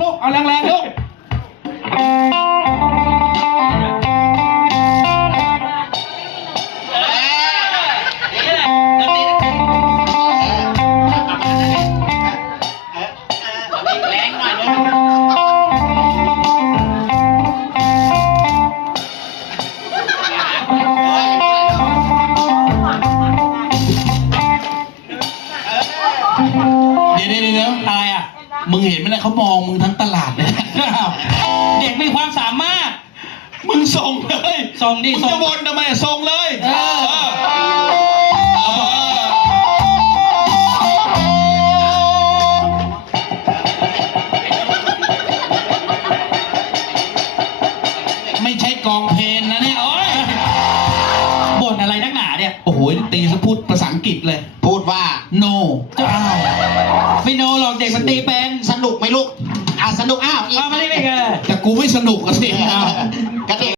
ลูกเอาแรงๆลูกเดี๋ยวอะไรอ่ะมึงเห็นไหมนะเขามองมึงทั้งตลาดเลยเด็กมีความสามารถมึงส่งเลยส่งดิ มึงจะวนทำไมส่งเลยไม่ใช่กองเพลงนะเนี่ยโอ้ยบ่นอะไรนักหนาเนี่ยโอ้โหตีซะพูดภาษาอังกฤษเลยพูดว่า no ไม่โนหรอกเด็กมันตีเป็นสนุกไหมลูกสนุกอ้าวเอามาดิไปกันแต่กูไม่สนุกอะสิ กระเด็ก